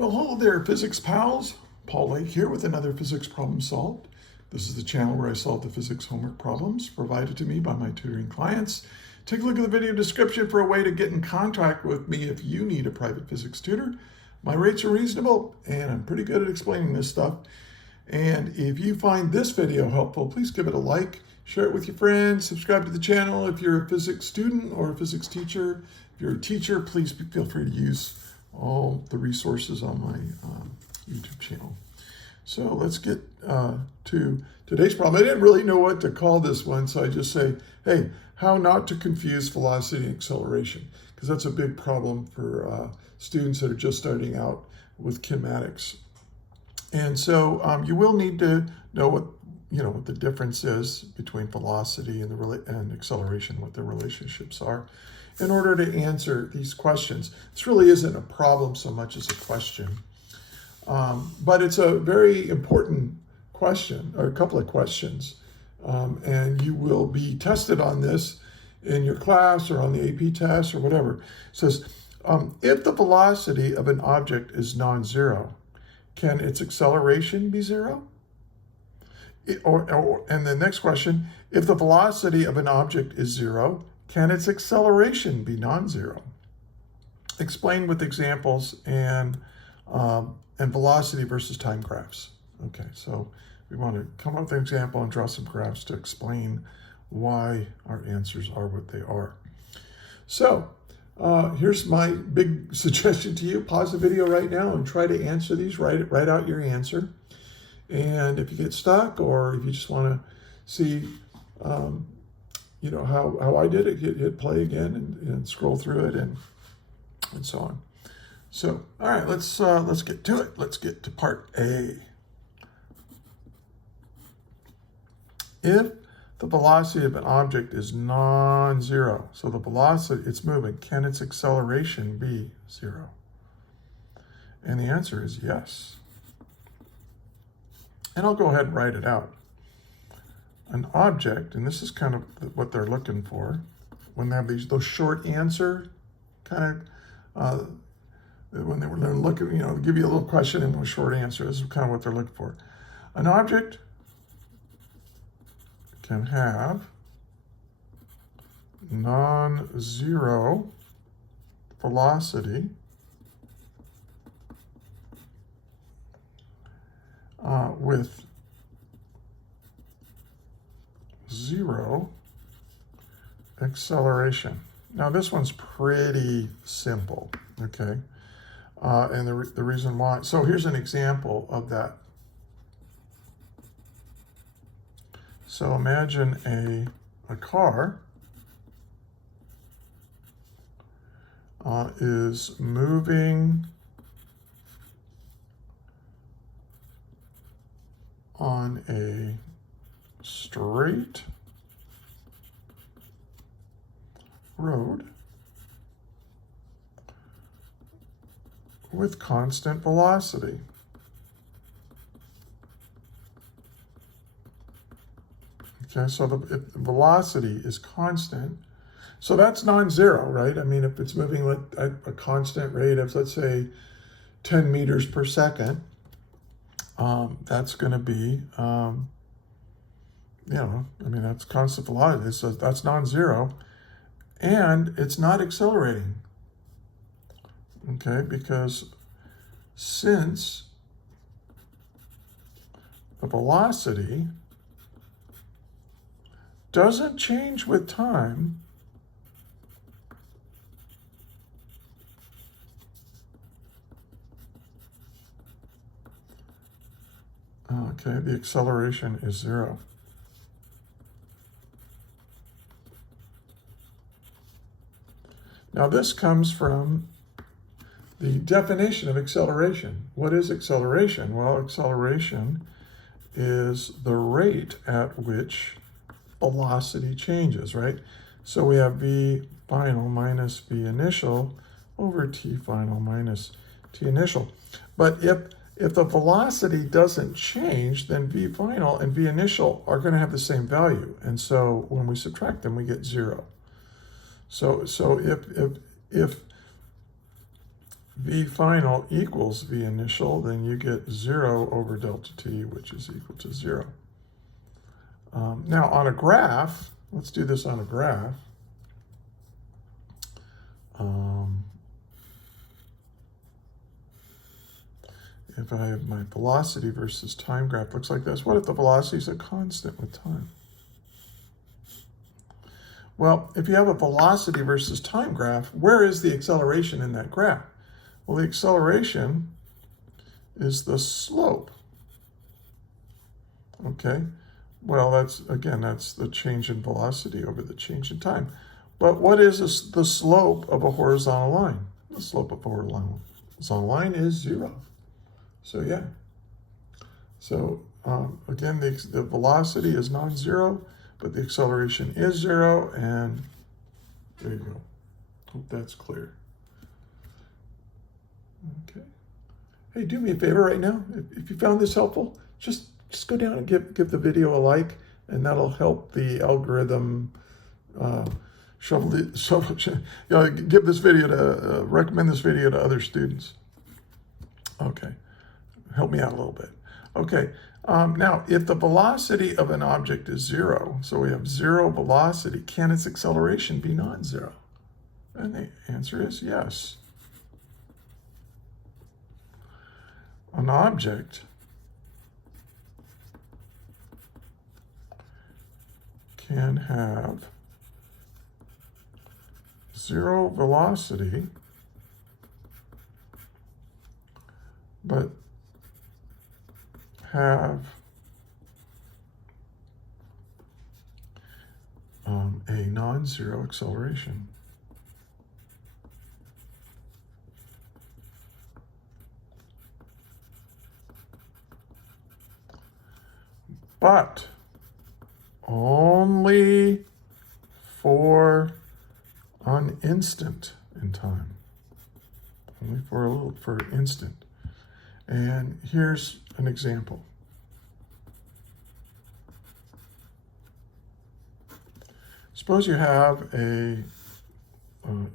Well, hello there, physics pals. Paul Lake here with another physics problem solved. This is the channel where I solve the physics homework problems provided to me by my tutoring clients. Take a look at the video description for a way to get in contact with me if you need a private physics tutor. My rates are reasonable, and I'm pretty good at explaining this stuff. And if you find this video helpful, please give it a like, share it with your friends, subscribe to the channel if you're a physics student or a physics teacher. If you're a teacher, please feel free to use all the resources on my YouTube channel. So let's get to today's problem. I didn't really know what to call this one, so I just say, hey, how not to confuse velocity and acceleration, because that's a big problem for students that are just starting out with kinematics. And so you will need to know what the difference is between velocity and acceleration, what their relationships are, in order to answer these questions. This really isn't a problem so much as a question, but it's a very important question, or a couple of questions, and you will be tested on this in your class or on the AP test or whatever. It says, if the velocity of an object is non-zero, can its acceleration be zero? And the next question, if the velocity of an object is zero, can its acceleration be non-zero? Explain with examples and velocity versus time graphs. Okay, so we want to come up with an example and draw some graphs to explain why our answers are what they are. So here's my big suggestion to you. Pause the video right now and try to answer these. Write out your answer. And if you get stuck, or if you just want to see how I did it, hit play again and scroll through it and so on. So, all right, let's get to it. Let's get to part A. If the velocity of an object is non-zero, so the velocity it's moving, can its acceleration be zero? And the answer is yes. And I'll go ahead and write it out. An object, and this is kind of what they're looking for when they have those short answer kind of, when they're looking, give you a little question and a short answer. This is kind of what they're looking for. An object can have non-zero velocity with zero acceleration. Now this one's pretty simple, okay? And the reason why, so here's an example of that. So imagine a car is moving on a straight road with constant velocity. Okay, so if the velocity is constant, so that's non-zero, right? I mean, if it's moving at a constant rate of, let's say, 10 meters per second, that's going to be, that's constant velocity. So that's non-zero, and it's not accelerating, okay? Because since the velocity doesn't change with time, okay, the acceleration is zero. Now this comes from the definition of acceleration. What is acceleration? Well, acceleration is the rate at which velocity changes, right? So we have v final minus v initial over t final minus t initial. But if the velocity doesn't change, then v final and v initial are going to have the same value. And so when we subtract them, we get zero. So if V final equals V initial, then you get 0 over delta t, which is equal to 0. Now on a graph, let's do this on a graph. If I have my velocity versus time graph, looks like this. What if the velocity is a constant with time? Well, if you have a velocity versus time graph, where is the acceleration in that graph? Well, the acceleration is the slope. Okay, well, that's the change in velocity over the change in time. But what is the slope of a horizontal line? The slope of a horizontal line is 0. So yeah. So again, the velocity is non-zero, but the acceleration is 0, and there you go. Hope that's clear. Okay. Hey, do me a favor right now. If you found this helpful, just go down and give the video a like, and that'll help the algorithm give this video to recommend this video to other students. Okay. Help me out a little bit. Okay, now if the velocity of an object is 0, so we have 0 velocity, can its acceleration be non-zero? And the answer is yes. An object can have 0 velocity, but have a non-zero acceleration. But only for an instant in time. Only for an instant. And here's an example. Suppose you have a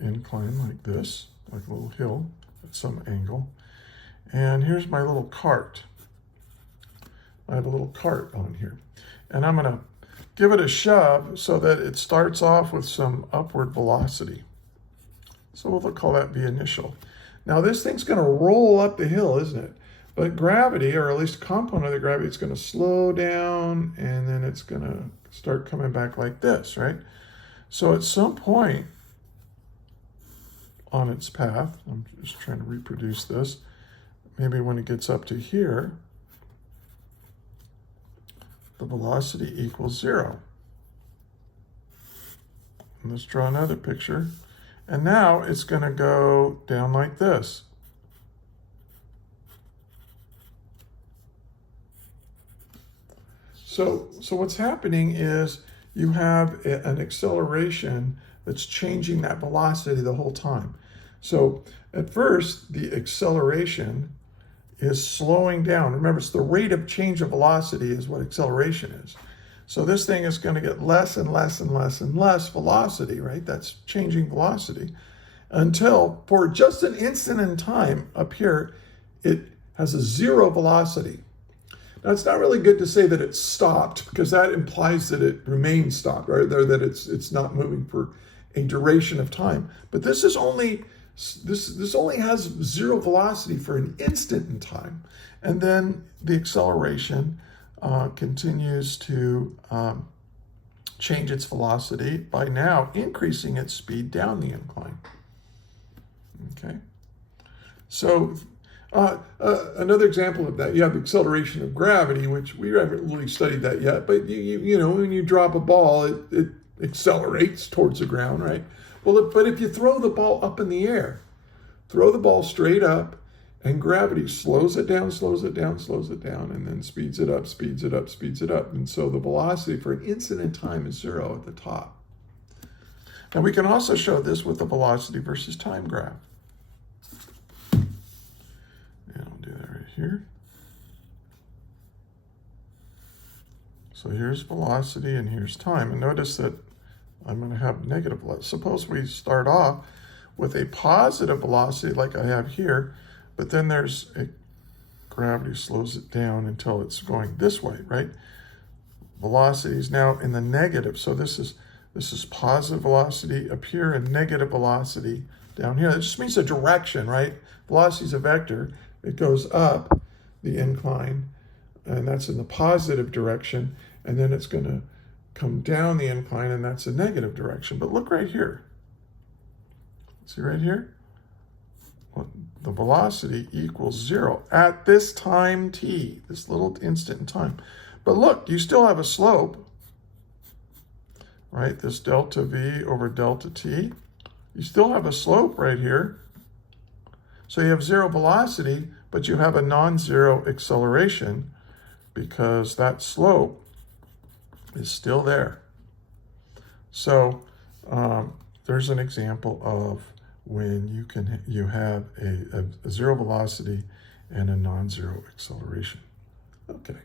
incline like this, like a little hill at some angle. And here's my little cart. I have a little cart on here. And I'm going to give it a shove so that it starts off with some upward velocity. So we'll call that V initial. Now this thing's going to roll up the hill, isn't it? But gravity, or at least a component of the gravity, it's going to slow down, and then it's going to start coming back like this, right? So at some point on its path, I'm just trying to reproduce this, maybe when it gets up to here, the velocity equals 0. And let's draw another picture. And now it's going to go down like this. So what's happening is you have an acceleration that's changing that velocity the whole time. So at first, the acceleration is slowing down. Remember, it's the rate of change of velocity is what acceleration is. So this thing is going to get less and less and less and less velocity, right? That's changing velocity until for just an instant in time up here, it has a 0 velocity. Now, it's not really good to say that it stopped because that implies that it remains stopped, right? Or that it's not moving for a duration of time. But this is only this only has 0 velocity for an instant in time, and then the acceleration continues to change its velocity by now increasing its speed down the incline. Okay, so. Another example of that, you have the acceleration of gravity, which we haven't really studied that yet, but you know, when you drop a ball, it accelerates towards the ground, right? Well, but if you throw the ball up in the air, throw the ball straight up, and gravity slows it down, slows it down, slows it down, and then speeds it up, speeds it up, speeds it up. And so the velocity for an instant in time is 0 at the top. Now we can also show this with the velocity versus time graph. Here. So here's velocity and here's time. And notice that I'm going to have negative velocity. Suppose we start off with a positive velocity like I have here, but then gravity slows it down until it's going this way, right? Velocity is now in the negative. So this is positive velocity up here and negative velocity down here. That just means the direction, right? Velocity is a vector. It goes up the incline, and that's in the positive direction, and then it's going to come down the incline, and that's a negative direction. But look right here. See right here? Well, the velocity equals 0 at this time t, this little instant in time. But look, you still have a slope, right? This delta v over delta t. You still have a slope right here. So you have 0 velocity, but you have a non-zero acceleration because that slope is still there. So there's an example of when you have a 0 velocity and a non-zero acceleration. Okay.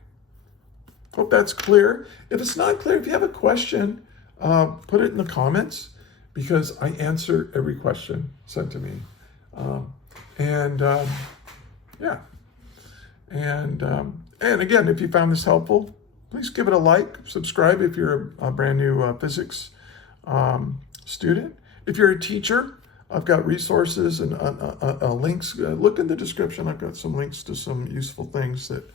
Hope that's clear. If it's not clear, if you have a question, put it in the comments because I answer every question sent to me. Yeah. And again, if you found this helpful, please give it a like, subscribe if you're a brand new physics student. If you're a teacher, I've got resources and links. Look in the description. I've got some links to some useful things that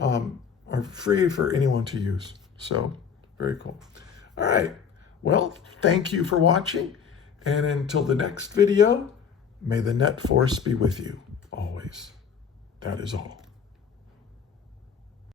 are free for anyone to use. So very cool. All right. Well, thank you for watching. And until the next video, may the net force be with you always. That is all.